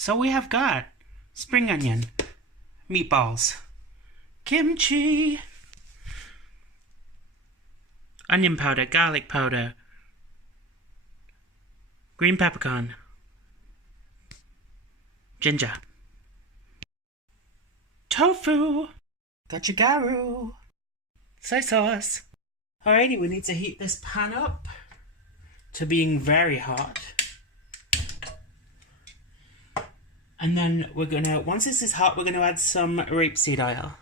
So we have got spring onion, meatballs, kimchi, onion powder, garlic powder, green peppercorn, ginger, tofu, gochugaru, soy sauce. Alrighty, we need to heat this pan up to being very hot. And then we're gonna, once this is hot, we're gonna add some rapeseed oil.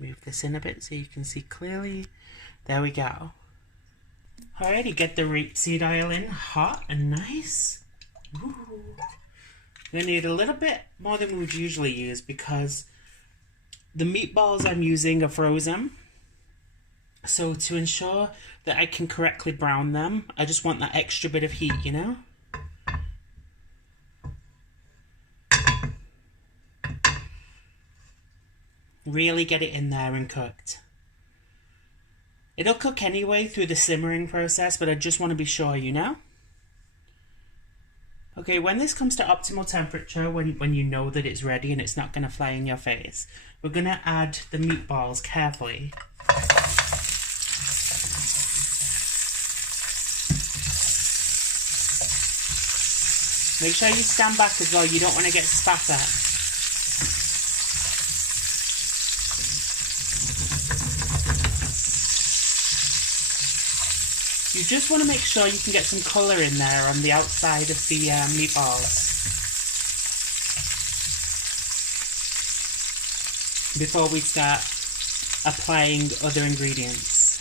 Move this in a bit so you can see clearly. There we go. Alrighty, get the rapeseed oil in hot and nice. Ooh. We're gonna need a little bit more than we would usually use because the meatballs I'm using are frozen. So to ensure that I can correctly brown them, I just want that extra bit of heat, you know? Really get it in there and cooked. It'll cook anyway through the simmering process, but I just want to be sure, you know? Okay, when this comes to optimal temperature, when you know that it's ready and it's not going to fly in your face, we're going to add the meatballs carefully. Make sure you stand back as well, you don't want to get spat at. You just want to make sure you can get some colour in there on the outside of the meatballs before we start applying other ingredients.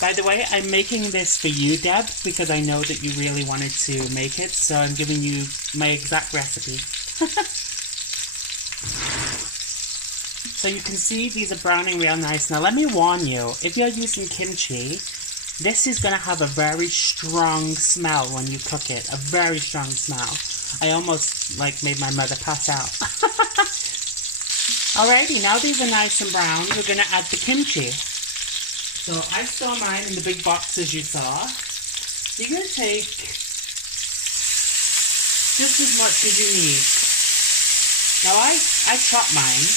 By the way, I'm making this for you, Deb, because I know that you really wanted to make it, so I'm giving you my exact recipe. So you can see these are browning real nice. Now let me warn you, if you're using kimchi, this is going to have a very strong smell when you cook it. A very strong smell. I almost made my mother pass out. Alrighty, now these are nice and brown, we're going to add the kimchi. So I store mine in the big box as you saw. You're going to take just as much as you need. Now I chop mine.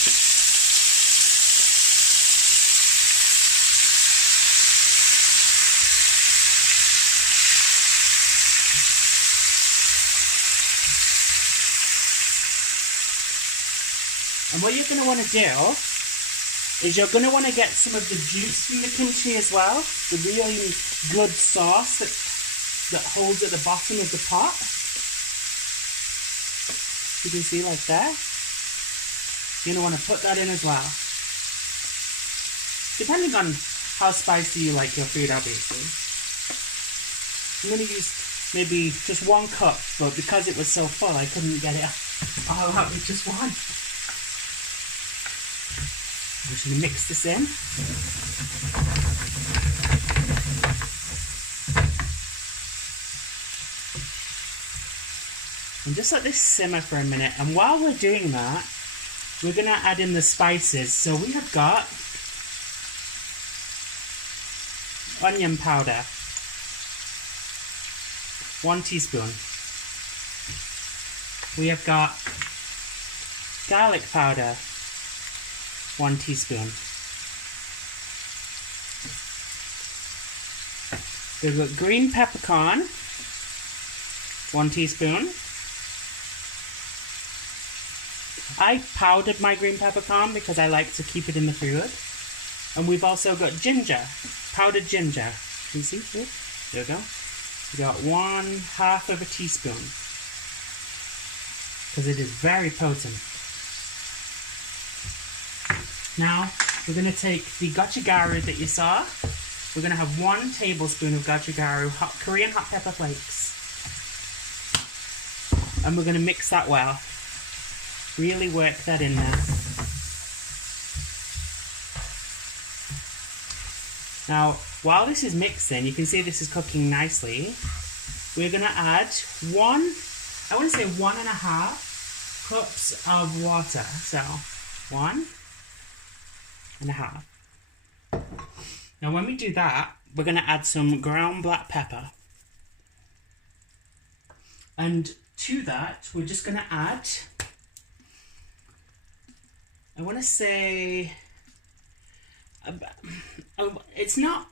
And what you're going to want to do is you're going to want to get some of the juice from the kimchi as well. The really good sauce that holds at the bottom of the pot. You can see like that. You're going to want to put that in as well. Depending on how spicy you like your food, obviously. I'm going to use maybe just 1 cup, but because it was so full, I couldn't get it all out with just one. I'm just going to mix this in. And just let this simmer for a minute. And while we're doing that, we're going to add in the spices. So we have got onion powder, 1 teaspoon. We have got garlic powder, 1 teaspoon. We've got green peppercorn, 1 teaspoon. I powdered my green peppercorn because I like to keep it in the food. And we've also got ginger, powdered ginger. Can you see? Here? There we go. We got 1/2 of a teaspoon because it is very potent. Now, we're going to take the gochugaru that you saw. We're going to have 1 tablespoon of gochugaru, Korean hot pepper flakes. And we're going to mix that well. Really work that in there. Now, while this is mixing, you can see this is cooking nicely. We're going to add 1 1.5 cups of water. So, 1.5. Now when we do that, we're going to add some ground black pepper. And to that, we're just going to add, I want to say, it's not,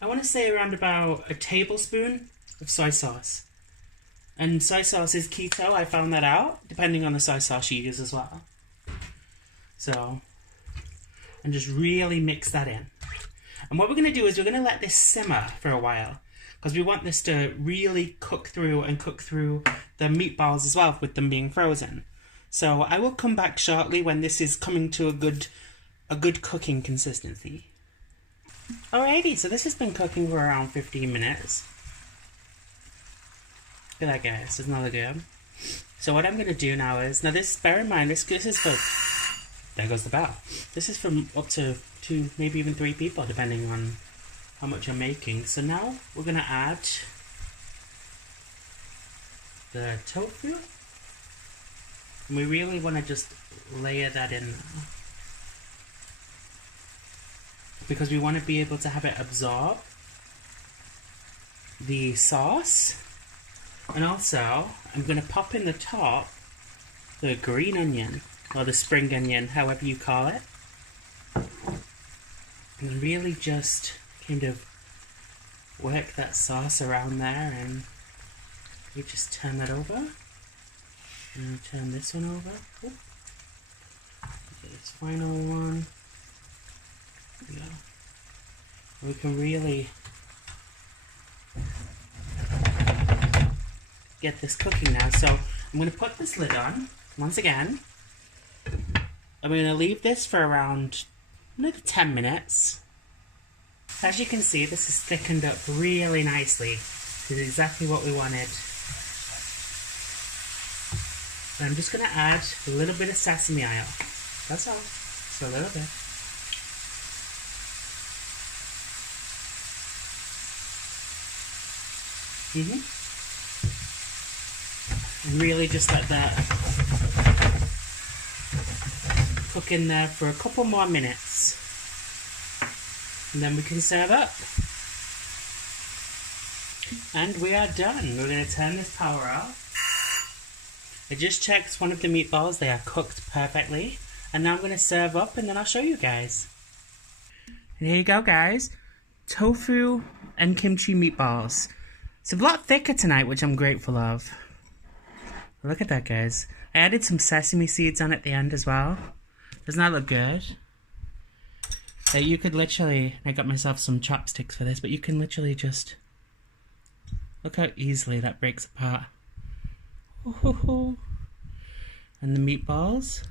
I want to say around about a tablespoon of soy sauce. And soy sauce is keto, I found that out, depending on the soy sauce you use as well. So, and just really mix that in. And what we're going to do is we're going to let this simmer for a while, because we want this to really cook through the meatballs as well, with them being frozen. So I will come back shortly when this is coming to a good cooking consistency. Alrighty, so this has been cooking for around 15 minutes. Look at that, guys. Isn't that look good? So what I'm going to do now is, bear in mind, this is for, there goes the bell. This is for up to 2, maybe even 3 people, depending on how much I'm making. So now we're going to add the tofu. And we really want to just layer that in now, because we want to be able to have it absorb the sauce. And also, I'm going to pop in the top the green onion, or the spring onion, however you call it. And really just kind of work that sauce around there, and we just turn that over. And turn this one over. Oop. Okay, this final one. There we go. We can really get this cooking now. So I'm going to put this lid on once again. I'm going to leave this for around maybe 10 minutes. As you can see, this is thickened up really nicely. This is exactly what we wanted. And I'm just going to add a little bit of sesame oil. That's all. Just a little bit. And really just let that cook in there for a couple more minutes. And then we can serve up. And we are done. We're going to turn this power off. I just checked one of the meatballs. They are cooked perfectly. And now I'm going to serve up, and then I'll show you guys. And here you go, guys. Tofu and kimchi meatballs. It's a lot thicker tonight, which I'm grateful of. Look at that, guys. I added some sesame seeds on at the end as well. Doesn't that look good? You could literally, I got myself some chopsticks for this, but you can literally just, look how easily that breaks apart. Ooh. And the meatballs.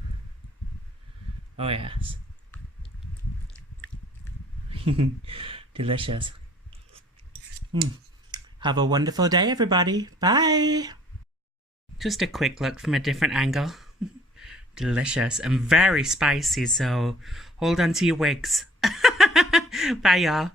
Oh yes. Delicious. Have a wonderful day, everybody. Bye. Just a quick look from a different angle. Delicious and very spicy, so hold on to your wigs. Bye, y'all.